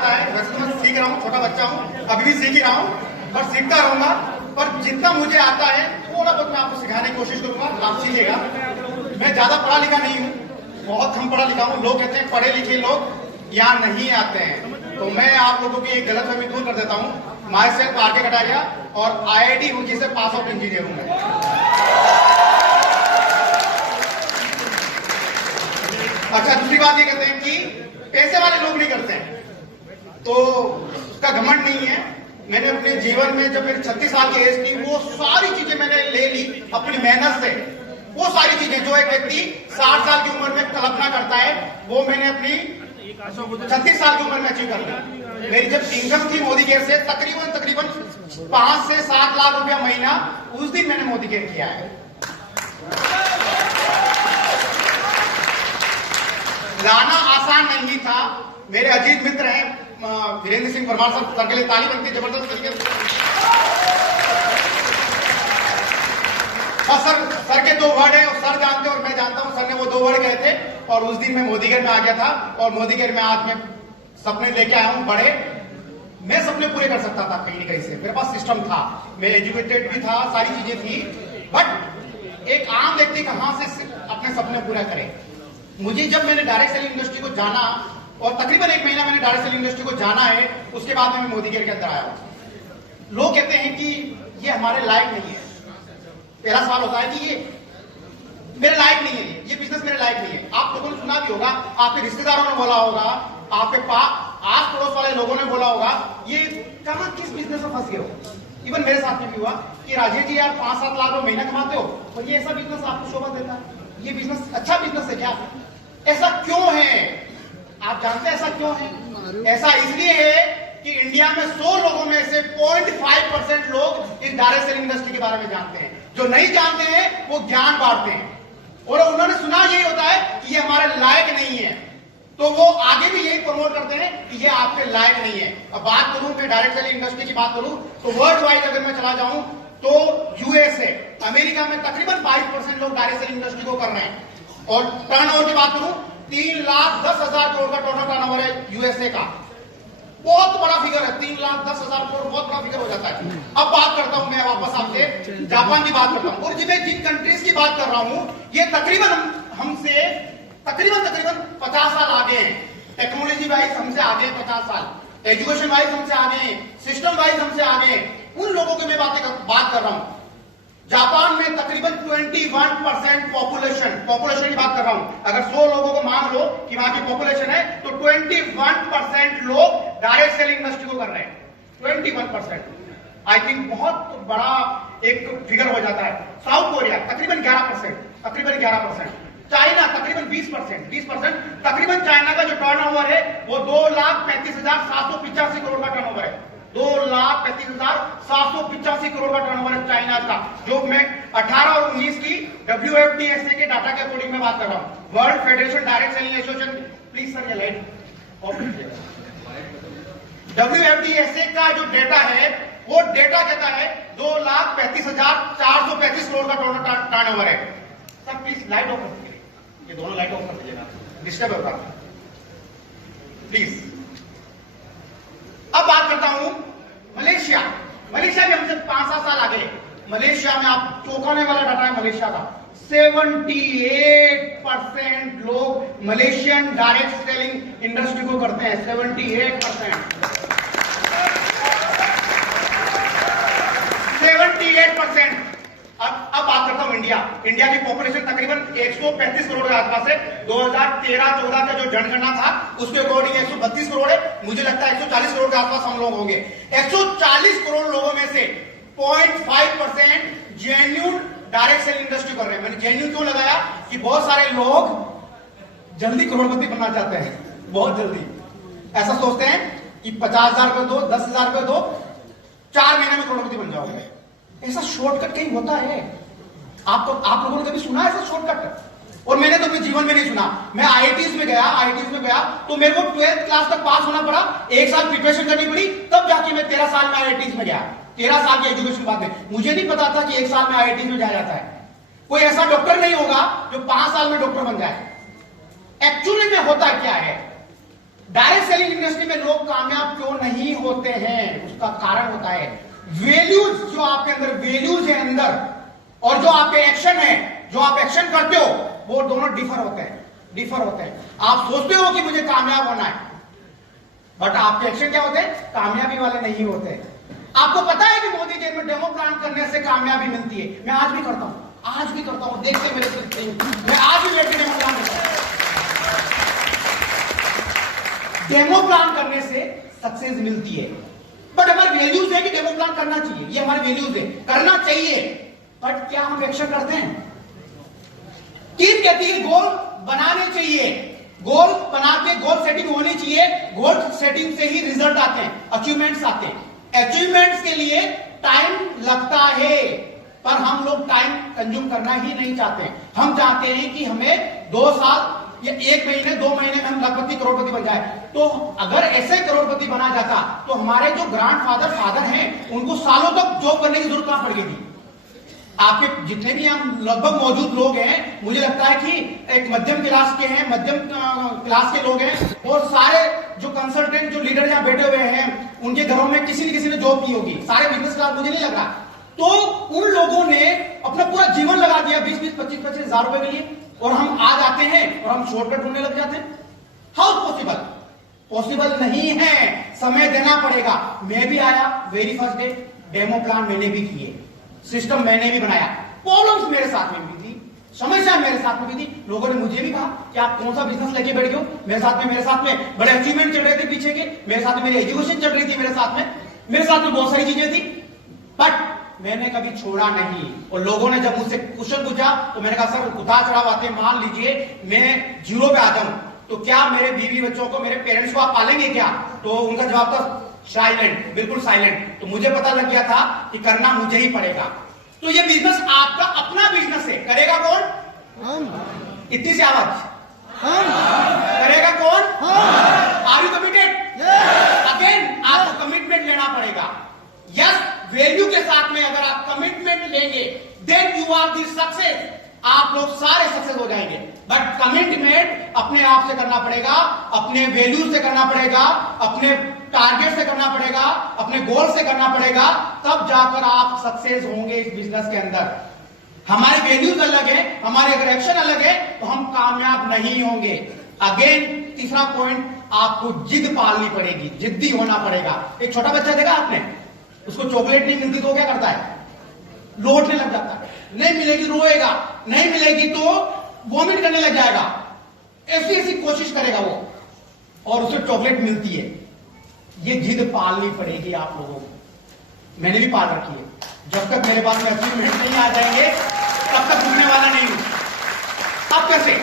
आता है। वैसे तो मैं सीख रहा हूँ, छोटा बच्चा हूँ, अभी भी सीख ही रहा हूँ और सीखता रहूंगा, पर जितना मुझे आता है थोड़ा बहुत मैं आपको सिखाने की कोशिश करूंगा, आप सीखिएगा। मैं ज्यादा पढ़ा लिखा नहीं हूँ, बहुत कम पढ़ा लिखा हूँ। लोग कहते हैं पढ़े लिखे लोग यहाँ नहीं आते हैं, तो मैं आप लोगों की एक गलतफहमी दूर कर देता हूँ। माई सेल्फ आरके कटारिया और IIT रुड़की से पास आउट इंजीनियर हूँ मैं। अच्छा, दूसरी बात ये कहते हैं कि पैसे वाले लोग नहीं करते हैं, तो उसका घमंड नहीं है। मैंने अपने जीवन में जब मेरी 36 साल की एज थी, वो सारी चीजें मैंने ले ली अपनी मेहनत से। वो सारी चीजें जो एक व्यक्ति 60 साल की उम्र में कल्पना करता है, वो मैंने अपनी 36 साल की उम्र में अचीव कर ली। मेरी जब इनकम थी मोदी केयर से तकरीबन 5 से 7 लाख रुपया महीना, उस दिन मैंने मोदी केयर किया है। लाना आसान नहीं था। मेरे अजीत मित्र हैं वीरेंद्र सिंह परमार सर के लिए ताली बनती है जबरदस्त तरीके से। और सर के 2 वर्ड है, सर जानते और मैं जानता हूं। सर ने वो 2 वर्ड कहे थे और उस दिन मैं मोदी केयर में आ गया था, और मोदी केयर में आज मैं सपने लेके आया हूं बड़े। मैं सपने पूरे कर सकता था कहीं न कहीं से, मेरे पास सिस्टम था, मैं एजुकेटेड भी था, सारी चीजें थी, बट एक आम व्यक्ति कहां से अपने सपने पूरा करे। मुझे जब मैंने डायरेक्ट सेलिंग इंडस्ट्री को जाना, और तकरीबन 1 महीना मैंने डायरेक्ट सेलिंग इंडस्ट्री को जाना है, उसके बाद मैं मोदी केयर के अंदर आया हूं। लोग कहते हैं कि ये हमारे लायक नहीं है। पहला सवाल होता है कि ये मेरे लायक नहीं है, ये बिजनेस मेरे लायक नहीं है। आप लोगों ने सुना भी होगा, आपके रिश्तेदारों ने बोला होगा, आपके आस पड़ोस वाले लोगों ने बोला होगा, ये कहां किस बिजनेस में फंस गए हो। इवन मेरे साथ में भी हुआ कि राजेश जी यार 5-7 लाख रुपए महीना कमाते हो, और ये ऐसा बिजनेस आपको शोभा देता है, ये बिजनेस अच्छा बिजनेस है क्या? ऐसा क्यों है? आप जानते हैं ऐसा क्यों है? ऐसा इसलिए है कि इंडिया में 100 लोगों में से 0.5% लोग इस डायरेक्ट सेलिंग इंडस्ट्री के बारे में जानते हैं। जो नहीं जानते हैं वो ज्ञान बांटते हैं, और उन्होंने सुना यही होता है कि ये हमारे लायक नहीं है, तो वो आगे भी यही प्रमोट करते हैं कि ये आपके लायक नहीं है। अब बात करूं, मैं डायरेक्ट सेलिंग इंडस्ट्री की बात करूं तो वर्ल्ड वाइड अगर मैं चला जाऊं तो USA, अमेरिका में तकरीबन 22% लोग डायरेक्ट सेलिंग इंडस्ट्री को कर रहे हैं। और टर्नओवर की बात करूं, 3,10,000 करोड़ का टोटल टर्नओवर है USA का। बहुत बड़ा फिगर है, 3,10,000 करोड़ बहुत बड़ा फिगर हो जाता है। अब बात करता हूं मैं वापस आपसे जापान की बात करता हूं, और जिन कंट्रीज की बात कर रहा हूं, ये तकरीबन हमसे तकरीबन 50 साल आगे हैं। टेक्नोलॉजी वाइज हमसे आगे 50 साल, एजुकेशन वाइज हमसे आगे हैं, सिस्टम वाइज हमसे आगे हैं। उन लोगों की मैं बात कर रहा हूं। जापान में तकरीबन 21% पॉपुलेशन की बात कर रहा हूं। अगर 100 लोगों को मान लो कि वहां की पॉपुलेशन है, तो 21% लोग डायरेक्ट सेलिंग इंडस्ट्री को कर रहे हैं। 21%, आई थिंक बहुत बड़ा एक फिगर हो जाता है। साउथ कोरिया तकरीबन 11%, चाइना तकरीबन 20%, तकरीबन चाइना का जो टर्नओवर है वो 2,35,785 करोड़ का टर्नओवर है। 2,35,785 करोड़ का टर्नओवर है चाइना का, जो मैं 18 और 19 की WFDSA के डाटा के अकॉर्डिंग में बात कर रहा हूं। World federation direct selling association, please sir ये लाइट ऑफ कीजिएगा। WFDSA का जो डेटा है, वो डेटा कहता है 2,35,435 करोड़ का टोटल टर्नओवर है। सर प्लीज लाइट ऑफ कर दीजिए, ये दोनों लाइट ऑफ कर दीजिएगा, डिस्टर्ब होगा प्लीज। अब बात करता हूं मलेशिया में हमसे 5-7 साल आगे। मलेशिया में आप चौंकाने वाला डाटा है मलेशिया का, 78% लोग मलेशियन डायरेक्ट सेलिंग इंडस्ट्री को करते हैं। 78%। अब बात करता हूं इंडिया की पॉपुलेशन तकरीबन 135 करोड़ के आसपास है। 2013-14 का जो जनगणना था उसके अकॉर्डिंग 132 करोड़ है। मुझे लगता है 140 करोड़ के आसपास हम लोग होंगे। 140 करोड़ लोगों में से 0.5% जेन्युइन डायरेक्ट सेलिंग इंडस्ट्री कर रहे हैं। मैंने जेन्युइन क्यों लगाया कि बहुत सारे लोग जल्दी करोड़पति बनना चाहते हैं, बहुत जल्दी ऐसा सोचते हैं कि 50,000 रुपए दो, 10,000 रुपए दो, 4 महीने में करोड़पति बन जाओगे। ऐसा शॉर्टकट कहीं होता है? आप लोगों ने कभी सुना ऐसा शॉर्टकट? और मैंने तो अपने जीवन में नहीं सुना। मैं IITs में गया तो मेरे को 12th क्लास तक पास होना पड़ा, 1 साल प्रिपरेशन करनी पड़ी, तब जाके मैं 13 साल में IITs में गया। 13 साल की एजुकेशन बाद में मुझे नहीं पता था कि 1 साल में IITs में जाया जाता है। कोई ऐसा डॉक्टर नहीं होगा जो 5 साल में डॉक्टर बन जाए। एक्चुअली में होता क्या है, डायरेक्ट सेलिंग इंडस्ट्री में लोग कामयाब क्यों नहीं होते हैं, उसका कारण होता है वैल्यूज। जो आपके अंदर वैल्यूज है अंदर, और जो आपके एक्शन है, जो आप एक्शन करते हो, वो दोनों डिफर होते हैं। आप सोचते हो कि मुझे कामयाब होना है, बट आपके एक्शन क्या होते हैं, कामयाबी वाले नहीं होते। आपको पता है कि मोदी जी में डेमो प्लान करने से कामयाबी मिलती है। मैं आज भी करता हूं, देखते मेरे से मैं आज भी लेके डेमो प्लान करता हूं। डेमो प्लान करने से सक्सेस मिलती है, बट हमारी वैल्यूज है कि डेमो प्लान करना चाहिए, ये हमारी वैल्यूज है, करना चाहिए, बट क्या हम एक्शन करते हैं? टीम कहती है गोल बनाने चाहिए, गोल बना के गोल सेटिंग होनी चाहिए, गोल सेटिंग से ही रिजल्ट आते हैं, अचीवमेंट्स आते हैं। अचीवमेंट्स के लिए टाइम लगता है, पर हम लोग टाइम कंज्यूम करना ही नहीं चाहते। हम चाहते हैं कि हमें 2 साल या 1 महीने 2 महीने में हम लखपति करोड़पति बन जाए। तो अगर ऐसे करोड़पति बना जाता तो हमारे जो फादर हैं उनको सालों तक जॉब करने की जरूरत कहां पड़ेगी? आपके जितने भी हम लगभग मौजूद लोग हैं, मुझे लगता है कि एक मध्यम क्लास के हैं, मध्यम क्लास के लोग हैं, और सारे जो कंसल्टेंट, जो लीडर यहाँ बैठे हुए हैं, उनके घरों में किसी न किसी ने जॉब की होगी, सारे बिजनेस क्लास, मुझे नहीं लग रहा। तो उन लोगों ने अपना पूरा जीवन लगा दिया 20-20, 25-25 हजार रुपए के लिए, और हम आज आते हैं और हम शॉर्टकट ढूंढने लग जाते हैं। How possible? पॉसिबल नहीं है, समय देना पड़ेगा। मैं भी आया very first day, demo plan मैंने भी किए, सिस्टम मैंने भी बनाया, प्रॉब्लम्स मेरे साथ में भी थी, समस्या मेरे साथ में भी थी। लोगों ने मुझे भी कहा कि आप कौन सा बिजनेस लेके बैठ गए हो। मेरे साथ में बड़े अचीवमेंट चल रहे थे पीछे के, मेरे साथ में मेरी एजुकेशन चल रही थी, मेरे साथ में बहुत सारी चीजें थी, बट मैंने कभी छोड़ा नहीं। और लोगों ने जब मुझसे क्वेश्चन पूछा तो मैंने कहा सर उतार चढ़ाव आते, मान लीजिए मैं 0 पे आ जाऊं तो क्या मेरे बीवी बच्चों को, मेरे पेरेंट्स को आप पालेंगे क्या? तो उनका जवाब था साइलेंट, बिल्कुल साइलेंट। तो मुझे पता लग गया था कि करना मुझे ही पड़ेगा। तो ये बिजनेस आपका अपना बिजनेस है, करेगा कौन? इतनी सी आवाज, करेगा कौन? Are you committed? अगेन आपको कमिटमेंट लेना पड़ेगा। यस, वैल्यू के साथ में अगर आप कमिटमेंट लेंगे, then you are the success. आप लोग सारे सक्सेस हो जाएंगे, बट कमिटमेंट अपने आप से करना पड़ेगा, अपने वैल्यू से करना पड़ेगा, अपने टारगेट से करना पड़ेगा, अपने गोल से करना पड़ेगा, तब जाकर आप सक्सेस होंगे इस बिजनेस के अंदर। हमारे वैल्यूज अलग है, हमारे अगर एक्शन अलग है तो हम कामयाब नहीं होंगे। अगेन तीसरा पॉइंट, आपको जिद पालनी पड़ेगी, जिद्दी होना पड़ेगा। एक छोटा बच्चा देखा आपने, उसको चॉकलेट नहीं मिलती तो क्या करता है? लौटने लग जाता है, नहीं मिलेगी रोएगा, नहीं मिलेगी तो वॉमिट करने लग जाएगा, ऐसी कोशिश करेगा वो, और उसे चॉकलेट मिलती है। ये जिद पालनी पड़ेगी आप लोगों को। मैंने भी पाल रखी है। जब तक मेरे पास में अचीवमेंट नहीं आ जाएंगे तब तक रुकने वाला नहीं हूं। अब कैसे?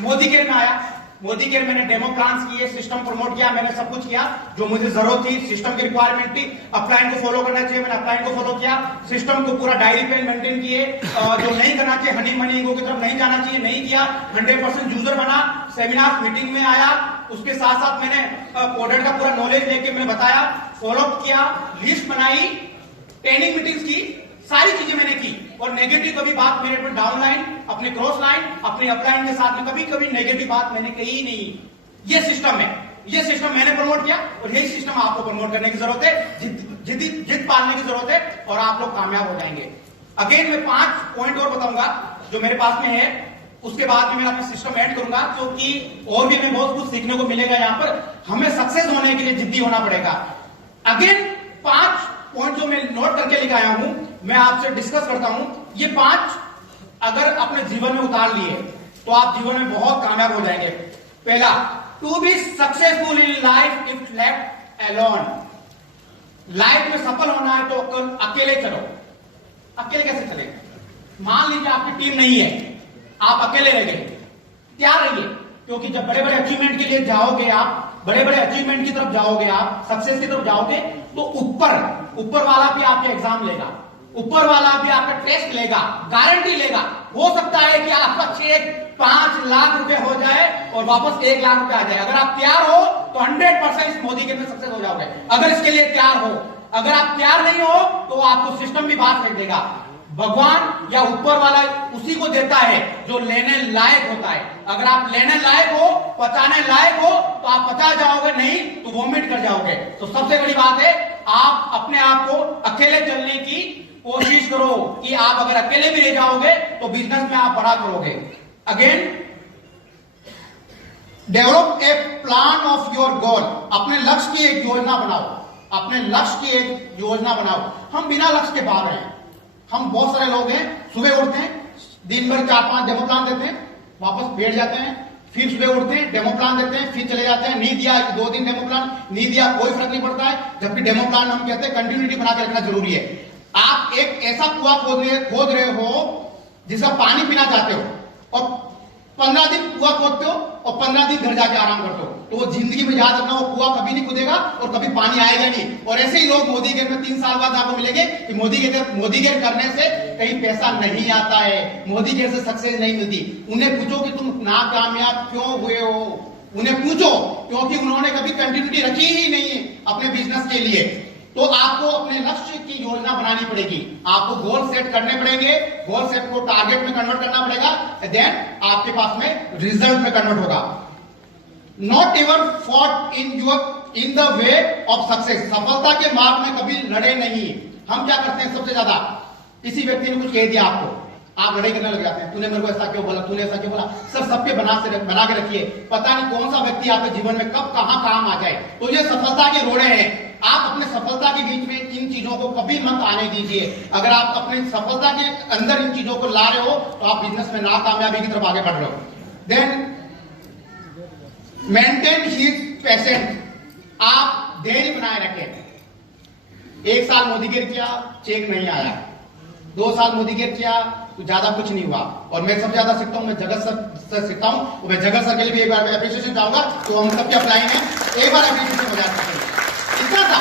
मोदी केयर में आया, मोदी केयर मैंने डेमो प्लान्स किए, सिस्टम प्रमोट किया, मैंने सब कुछ किया जो मुझे जरूरत थी, सिस्टम की रिक्वायरमेंट थी, अपलाइन को फॉलो करना चाहिए, मैंने अपलाइन को फॉलो किया, सिस्टम को पूरा डायरी पेन मेंटेन किए, जो नहीं करना चाहिए, हनी मनी ईगो की तरफ नहीं जाना चाहिए, नहीं किया, 100% यूजर बना, सेमिनार मीटिंग में आया, उसके साथ साथ मैंने प्रोडक्ट का पूरा नॉलेज लेके मैंने बताया, फॉलो किया, लिस्ट बनाई, ट्रेनिंग मीटिंग्स की, सारी चीजें मैंने की। और नेगेटिव कभी बात मेरे पर डाउन लाइन, अपने क्रॉस लाइन, अपने अपलाइन के साथ में कभी नेगेटिव बात मैंने कही ही नहीं। ये सिस्टम है, ये सिस्टम मैंने प्रमोट किया और यही सिस्टम आपको प्रमोट करने की जरूरत है, जिद पालने की जरूरत है, और आप लोग कामयाब हो जाएंगे। अगेन मैं 5 पॉइंट और बताऊंगा जो मेरे पास में है, उसके बाद में मैं अपना सिस्टम ऐड करूंगा, क्योंकि और भी हमें बहुत कुछ सीखने को मिलेगा। यहाँ पर हमें सक्सेस होने के लिए जिद्दी होना पड़ेगा। अगेन 5 पॉइंट जो मैं नोट करके लेकर आया हूं, मैं आपसे डिस्कस करता हूं। ये 5 अगर अपने जीवन में उतार लिए तो आप जीवन में बहुत कामयाब हो जाएंगे। पहला, to be successful in life if left alone. Life में सफल होना है तो अकेले चलो। अकेले कैसे चले? मान लीजिए आपकी टीम नहीं है, आप अकेले रह गए, तैयार रहिए, क्योंकि जब बड़े बड़े अचीवमेंट के लिए जाओगे, आप बड़े बड़े अचीवमेंट की तरफ जाओगे, आप सक्सेस की तरफ जाओगे, तो ऊपर वाला भी आपके एग्जाम लेगा, ऊपर वाला भी आपका टेस्ट लेगा, गारंटी लेगा। हो सकता है कि आपका चेक 5 लाख रुपए हो जाए और वापस 1 लाख रुपए आ जाए। अगर आप तैयार हो तो 100% इस मोदी के में सक्सेस हो जाओगे, अगर इसके लिए तैयार हो। अगर आप तैयार नहीं हो तो आपको सिस्टम भी बात फेंक देगा। भगवान या ऊपर वाला उसी को देता है जो लेने लायक होता है। अगर आप लेने लायक हो, पचाने लायक हो, तो आप पचा जाओगे, नहीं तो वोमिट कर जाओगे। तो सबसे बड़ी बात है, आप अपने आप को अकेले चलने की कोशिश करो कि आप अगर अकेले भी रह जाओगे तो बिजनेस में आप बड़ा करोगे। Again, develop a plan of your goal. अपने लक्ष्य की एक योजना बनाओ, अपने लक्ष्य की एक योजना बनाओ। हम बिना लक्ष्य के भाग रहे हैं। हम बहुत सारे लोग हैं, सुबह उठते हैं, दिन भर 4-5 डेमो प्लान देते हैं, वापस बैठ जाते हैं, फिर सुबह उठते हैं, डेमो प्लान देते हैं, फिर चले जाते हैं। नहीं दिया 2 दिन डेमो प्लान, नहीं दिया कोई फर्क नहीं पड़ता है। जबकि डेमो प्लान हम कहते हैं कंटिन्यूटी बना के रखना जरूरी है। आप एक ऐसा कुआं खोद रहे हो जिसका पानी पीना चाहते हो, और 15 दिन कुआं खोदते हो और 15 दिन घर जाके आराम करते हो, तो वो जिंदगी में याद रखना, वो कुआं कभी नहीं खुदेगा और कभी पानी आएगा नहीं। और ऐसे ही लोग मोदी गेट में 3 साल बाद आपको मिलेंगे कि मोदी गेट करने से कहीं पैसा नहीं आता है, मोदी गेट से सक्सेस नहीं मिलती। उन्हें पूछो कि तुम नाकामयाब क्यों हुए हो, उन्हें पूछो, क्योंकि उन्होंने कभी कंटिन्यूटी रखी ही नहीं है अपने बिजनेस के लिए। तो आपको अपने लक्ष्य की योजना बनानी पड़ेगी, आपको गोल सेट करने पड़ेंगे, गोल सेट को टारगेट में कन्वर्ट करना पड़ेगा, देन आपके पास में रिजल्ट में कन्वर्ट होगा। Not ever fought in the way of success. सफलता के मार्ग में कभी लड़े नहीं। हम क्या करते हैं सबसे ज्यादा, किसी व्यक्ति ने कुछ कह दिया आपको, आप लड़ाई करने लग जाते हैं, तूने मेरे को ऐसा क्यों बोला, तूने ऐसा क्यों बोला। सर सबके बना के रखिए, पता नहीं कौन सा व्यक्ति आपके जीवन में कब कहां काम आ जाए। तो ये सफलता के रोड़े हैं, आप अपने सफलता के बीच में इन चीजों को कभी मत आने दीजिए। अगर आप अपनी सफलता के अंदर इन चीजों को ला रहे हो तो आप बिजनेस में नाकामयाबी की तरफ आगे बढ़ रहे हो। Then maintain his patience. आप धैर्य बनाए रखें। 1 साल मोदी गिर किया, चेक नहीं आया, 2 साल मोदी गिर किया तो ज्यादा कुछ नहीं हुआ। और मैं सबसे ज्यादा सीखता हूं, मैं जगत सर से सीखता हूं, और मैं जगत सर के लिए भी एक बार एप्रिसिएशन चाहूंगा। तो हम सबके अपलाइन है, एक बार एप्रिसिएशन हो जाता है। इतना था।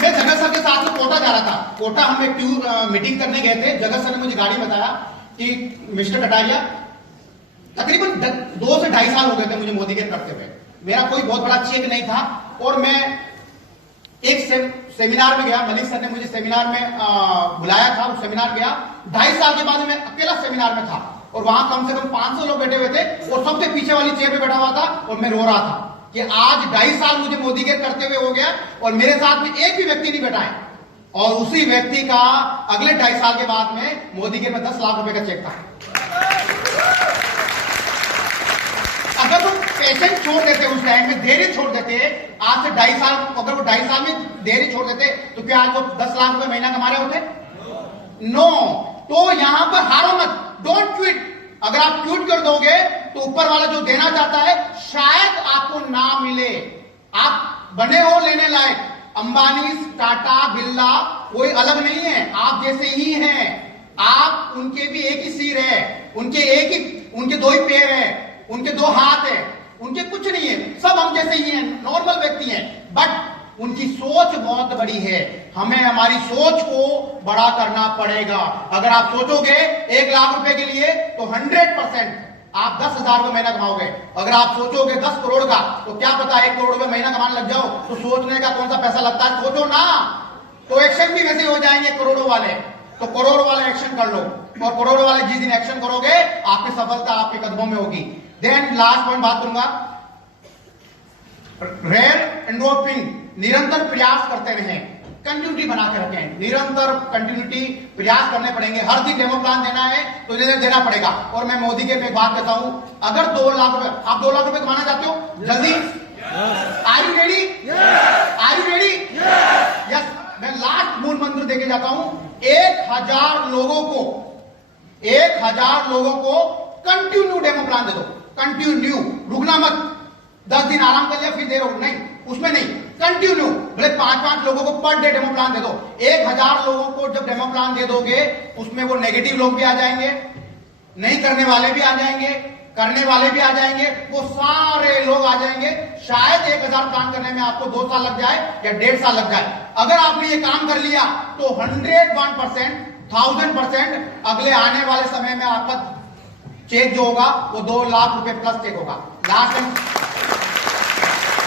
मैं जगत सर के साथ में कोटा जा रहा था। कोटा हम एक मीटिंग करने गए थे। जगत सर ने मुझे गाड़ी बताया कि मिस्टर कटारिया, तकरीबन 2 से 2.5 साल हो गए थे मुझे मोदी गेट करते हुए। मेरा कोई बहुत बड़ा चेक नहीं था, और मैं एक सेमिनार में गया, मलिक सर ने मुझे सेमिनार में बुलाया था, उस सेमिनार गया। 2.5 साल के बाद मैं अकेला सेमिनार में था, और वहां कम से कम 500 लोग बैठे हुए थे, और सबसे पीछे वाली चेयर पे बैठा हुआ था, और मैं रो रहा था कि आज 2.5 साल मुझे मोदी गेट करते हुए हो गया, और मेरे साथ में एक भी व्यक्ति नहीं बैठा है। और उसी व्यक्ति का अगले 2.5 साल के बाद में मोदी गेट में 10 लाख रुपए का चेक था। अगर तुम पेशेंस छोड़ देते उस टाइम में, धैर्य छोड़ देते, आज से 2.5 साल, अगर वो 2.5 साल में धैर्य छोड़ देते तो क्या आज वो 10 लाख रुपए महीना कमा रहे होते? नो। तो यहां पर हारो मत, डोंट क्विट। अगर आप क्विट कर दोगे तो ऊपर वाला जो देना चाहता है शायद आपको ना मिले। आप बने हो लेने लायक, अंबानी, टाटा, बिरला कोई अलग नहीं है, आप जैसे ही हैं। आप उनके भी एक ही सिर है, उनके 2 ही पैर है, उनके 2 हाथ है, उनके कुछ नहीं है, सब हम जैसे ही हैं, नॉर्मल व्यक्ति हैं। बट उनकी सोच बहुत बड़ी है, हमें हमारी सोच को बड़ा करना पड़ेगा। अगर आप सोचोगे 1 लाख रुपए के लिए तो 100% आप 10,000 रुपए महीना कमाओगे। अगर आप सोचोगे 10 करोड़ का, तो क्या पता 1 करोड़ रुपए महीना कमाने लग जाओ। तो सोचने का कौन सा पैसा लगता है, सोचो ना। तो एक्शन भी वैसे हो जाएंगे करोड़ों वाले। तो करोड़ों वाले एक्शन कर लो, और करोड़ों वाले जिस दिन एक्शन करोगे आपकी सफलता आपके कदमों में होगी। देन लास्ट पॉइंट बात करूंगा, रेयर एंडोर्फिन। निरंतर प्रयास करते रहें, कंटिन्यूटी बना के रखें, निरंतर कंटिन्यूटी प्रयास करने पड़ेंगे। हर दिन डेमो प्लान देना है तो देना पड़ेगा। और मैं मोदी के में बात करता हूं, अगर 2 लाख रुपए, आप 2 लाख रुपए कमाना चाहते हो जल्दी, are you ready? Are you ready? Yes. मैं लास्ट मूल मंत्र देके जाता हूं, 1000 लोगों को कंटिन्यू डेमो प्लान दे दो। कंटिन्यू, रुकना मत। 10 दिन आराम कर लिया फिर दे रहो, नहीं, उसमें नहीं, कंटिन्यू। भले 5-5 लोगों को पर डे डेमो प्लान दे दो। 1000 लोगों को जब डेमो प्लान दे दोगे, उसमें वो नेगेटिव लोग भी आ जाएंगे, नहीं करने वाले भी आ जाएंगे, करने वाले भी आ जाएंगे, वो सारे लोग आ जाएंगे। शायद 1000 प्लान करने में आपको 2 साल लग जाए या 1.5 साल लग जाए। अगर आपने ये काम कर लिया तो 101%, 1000% अगले आने वाले समय में आपका चेक जो होगा वो 2 लाख रुपए प्लस चेक होगा।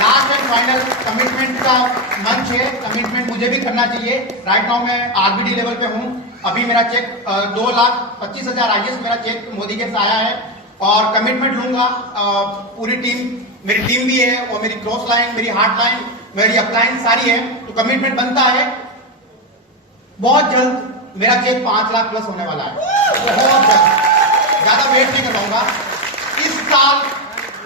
लास्ट एंड फाइनल कमिटमेंट का मंच है। कमिटमेंट मुझे भी करना चाहिए। राइट नाउ मैं आरबीडी लेवल पे हूँ। अभी मेरा चेक 2,25,000 आईएएस मेरा चेक मोदी के से आया है और कमिटमेंट लूंगा। पूरी टीम, मेरी टीम भी है और मेरी क्रॉस लाइन, मेरी हार्ट लाइन, मेरी अपलाइन सारी है, तो कमिटमेंट बनता है। बहुत जल्द मेरा चेक 5 लाख प्लस होने वाला है, बहुत जल्द, ज्यादा वेट नहीं कर पाऊंगा। इस साल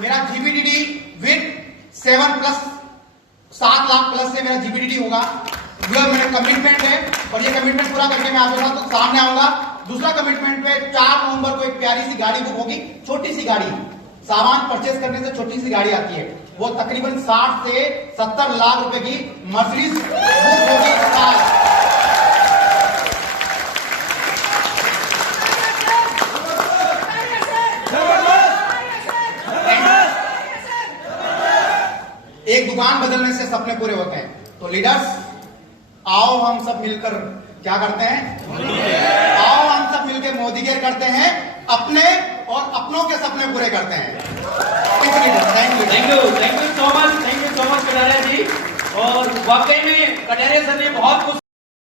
मेरा जीबीडीडी विद 7 लाख प्लस से मेरा जीबीडीडी होगा। यह मेरा कमिटमेंट है और ये कमिटमेंट पूरा करके मैं आपके साथ तो सामने आऊंगा। दूसरा कमिटमेंट पे 4 नवंबर को एक प्यारी सी गाड़ी बुक होगी, छोटी सी गाड़ी, सामान परचेस करने से छोटी सी गाड़ी आती है, वो तकरीबन 60 से 70 लाख रुपए की मर्सिडीज बुक होगी इस साल। एक दुकान बदलने से सपने पूरे होते हैं। तो लीडर्स, आओ हम सब मिलकर क्या करते हैं? आओ हम सब मिलकर मोदी केयर करते हैं, अपने और अपनों के सपने पूरे करते हैं। Thank you so much Kataria ji. और वाकई में कटारिया सर ने बहुत कुछ